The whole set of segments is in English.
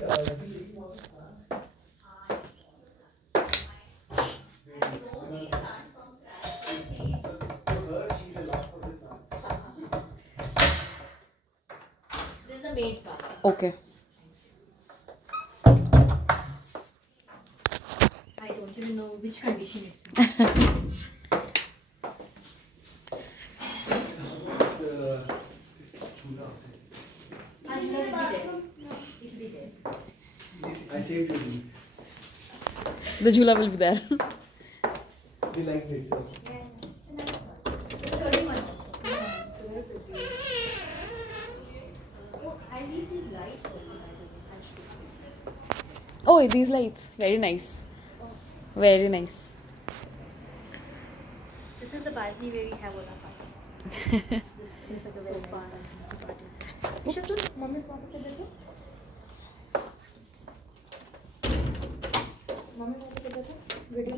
There's a maid's bath. Okay. I don't even know which condition it's in. I saved you. The jhula will be there. They like it, sir. Yeah, it's a nice one. It's a 31 also. Yeah, it's very pretty. Oh, I need these lights also, by the way. I should. Oh, these lights. Very nice. Very nice. This is the balcony where we have all our parties. This seems like a very nice party. Mommy, Papa, can I Mommy, Papa, can I video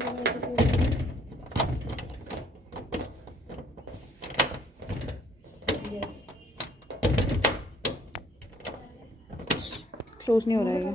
Yes. Close नहीं हो रहा है ये.